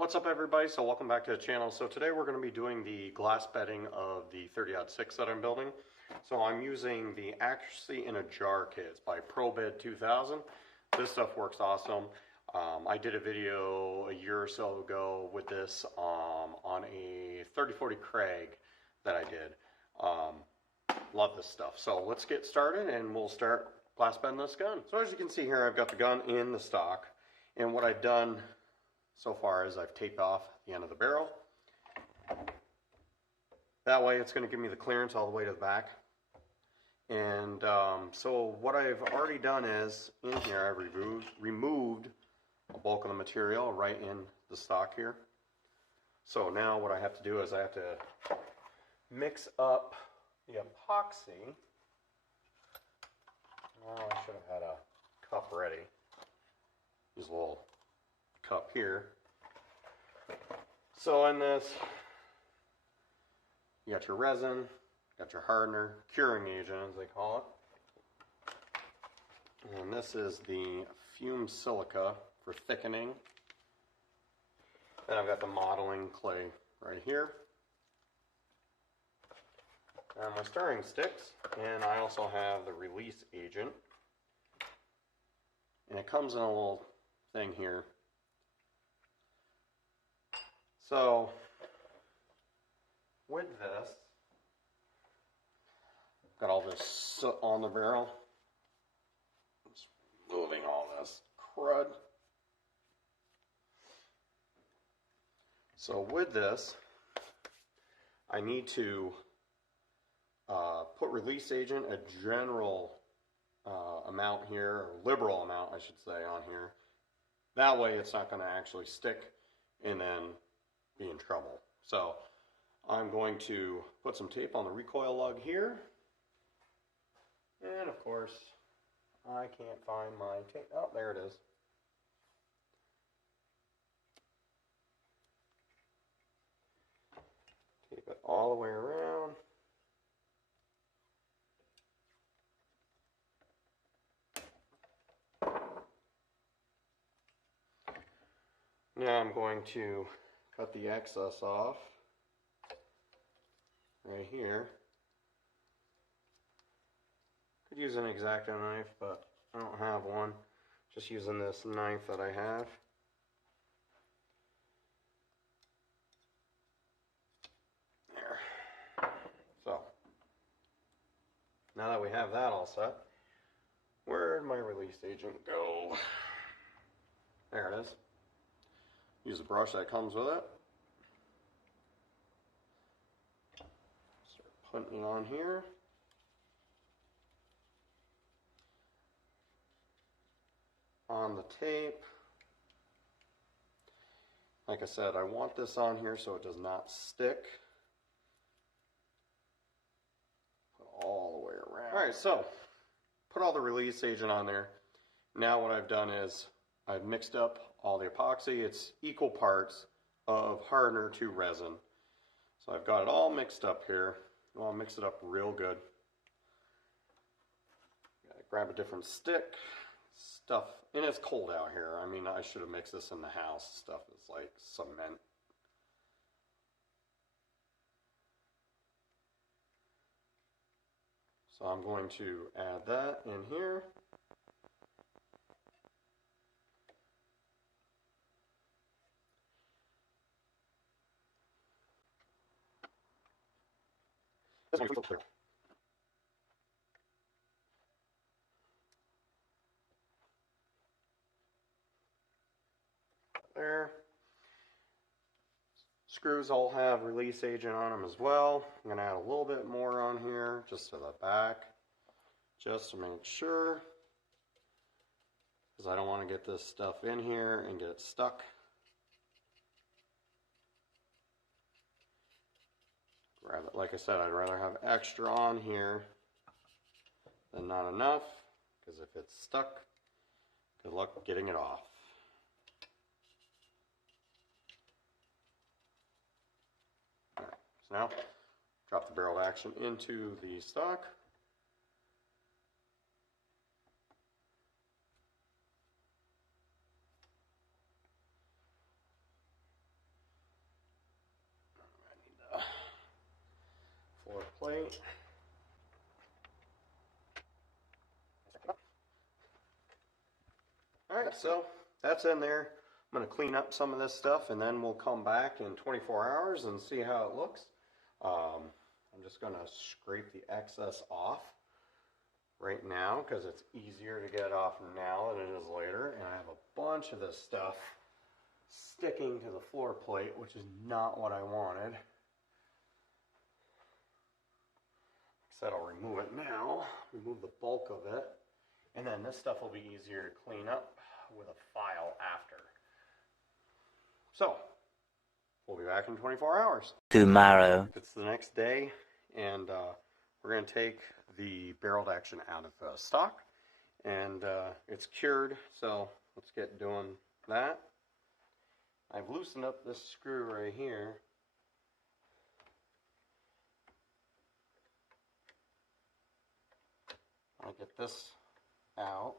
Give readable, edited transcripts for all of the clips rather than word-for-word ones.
What's up everybody? So welcome back to the channel. So today we're going to be doing the glass bedding of the 30-06 that I'm building. So I'm using the Accuracy in a Jar kit. It's by ProBed 2000. This stuff works awesome. I did a video a year or so ago with this on a 3040 Craig that I did. Love this stuff. So let's get started and we'll start glass bedding this gun. So as you can see here, I've got the gun in the stock, and what I've done so far is I've taped off the end of the barrel. That way it's going to give me the clearance all the way to the back. And so what I've already done is, in here I've removed a bulk of the material right in the stock here. So now what I have to do is I have to mix up the epoxy. Oh, I should have had a cup ready. Use a little cup here. So in this, you got your resin, got your hardener, curing agent as they call it. And this is the fumed silica for thickening. Then I've got the modeling clay right here. And my stirring sticks, and I also have the release agent. And it comes in a little thing here. So with this, got all this soot on the barrel. Just moving all this crud. So with this, I need to put release agent, a general amount here, or liberal amount I should say, on here. That way it's not going to actually stick and then be in trouble. So I'm going to put some tape on the recoil lug here. And of course, I can't find my tape. Oh, there it is. Tape it all the way around. Now I'm going to cut the excess off right here. Could use an X-Acto knife, but I don't have one. Just using this knife that I have. There. So, now that we have that all set, where'd my release agent go? There it is. Use the brush that comes with it. Start putting it on here. On the tape. Like I said, I want this on here so it does not stick. Put all the way around. Alright, so put all the release agent on there. Now what I've done is I've mixed up all the epoxy. It's equal parts of hardener to resin. So I've got it all mixed up here. I'll mix it up real good. Gotta grab a different stick. Stuff, and it's cold out here. I mean, I should have mixed this in the house. Stuff is like cement. So I'm going to add that in here. This one's clear. There. Screws all have release agent on them as well. I'm going to add a little bit more on here just to the back, just to make sure, because I don't want to get this stuff in here and get it stuck. Rather, like I said, I'd rather have extra on here than not enough, because if it's stuck, good luck getting it off. Alright, so now drop the barrel action into the stock. plate. Alright, so that's in there. I'm going to clean up some of this stuff and then we'll come back in 24 hours and see how it looks. I'm just going to scrape the excess off right now because it's easier to get off now than it is later. And I have a bunch of this stuff sticking to the floor plate, which is not what I wanted. Like I said, I'll remove it now, remove the bulk of it, and then this stuff will be easier to clean up with a file after. So, we'll be back in 24 hours. Tomorrow. It's the next day, and we're going to take the barreled action out of the stock, and it's cured, so let's get doing that. I've loosened up this screw right here. I'll get this out.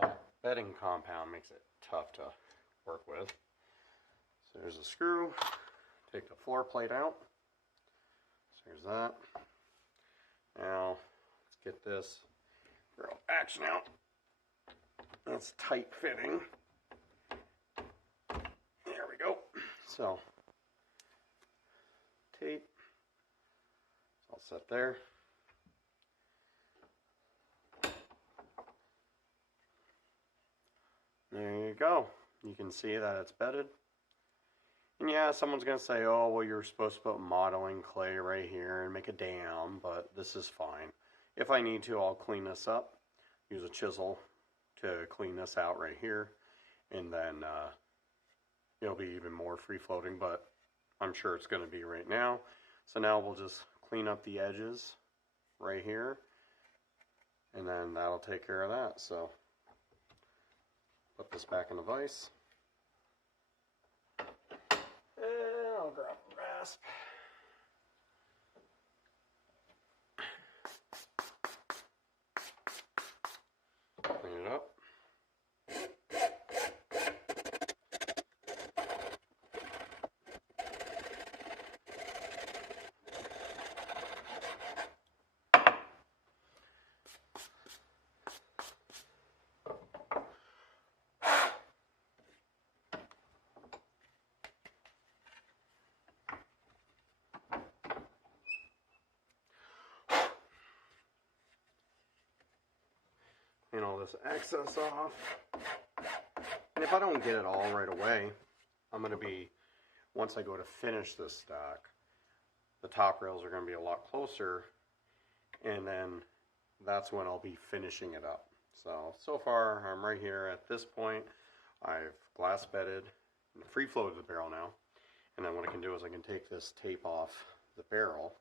That bedding compound makes it tough to work with. So there's a screw. Take the floor plate out. So there's that. Now let's get this barrel action out. That's tight fitting. There we go. So tape. It's all set there. There you go. You can see that it's bedded. And yeah, someone's going to say, oh, well, you're supposed to put modeling clay right here and make a dam, but this is fine. If I need to, I'll clean this up. Use a chisel to clean this out right here. And then it'll be even more free-floating, but I'm sure it's going to be right now. So now we'll just clean up the edges right here. And then that'll take care of that. So put this back in the vise. And I'll grab a rasp. Clean it up. Clean all this excess off. And if I don't get it all right away, I'm going to be, once I go to finish this stock, the top rails are going to be a lot closer, and then that's when I'll be finishing it up. So far I'm right here at this point. I've glass bedded, free floated the barrel now, and then what I can do is I can take this tape off the barrel,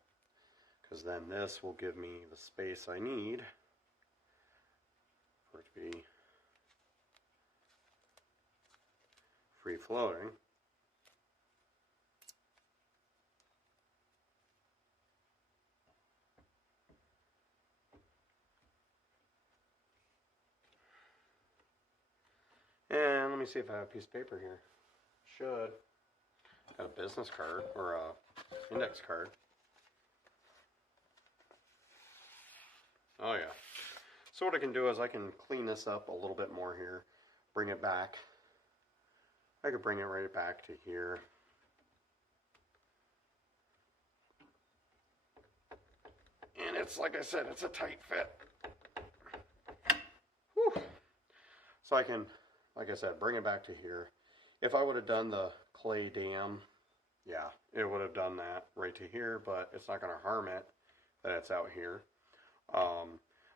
because then this will give me the space I need for it to be free floating. And let me see if I have a piece of paper here. Should. Got a business card or a index card. Oh yeah. So what I can do is I can clean this up a little bit more here, bring it back. I could bring it right back to here. And it's, like I said, it's a tight fit. Whew. So I can, like I said, bring it back to here. If I would have done the clay dam, yeah, it would have done that right to here, but it's not going to harm it that it's out here.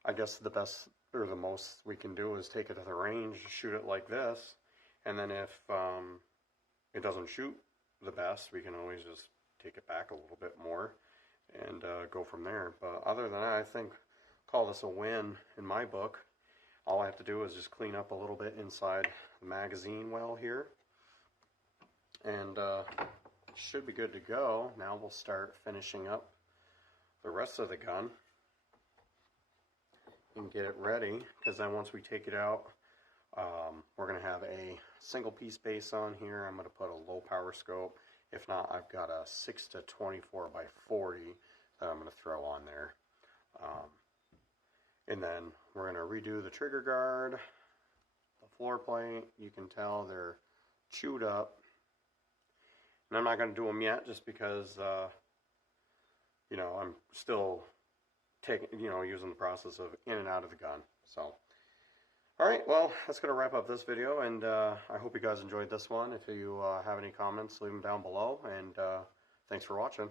I guess the best or the most we can do is take it to the range, shoot it like this, and then if it doesn't shoot the best, we can always just take it back a little bit more and go from there. But other than that, I think call this a win in my book. All I have to do is just clean up a little bit inside the magazine well here, and should be good to go. Now we'll start finishing up the rest of the gun and get it ready, because then once we take it out We're going to have a single piece base on here. I'm going to put a low power scope. If not, I've got a 6 to 24 by 40 that I'm going to throw on there. And then we're going to redo the trigger guard, the floor plate. You can tell they're chewed up. And I'm not going to do them yet just because, you know, I'm still using the process of in and out of the gun. So, alright, well, that's going to wrap up this video, and I hope you guys enjoyed this one. If you have any comments, leave them down below, and thanks for watching.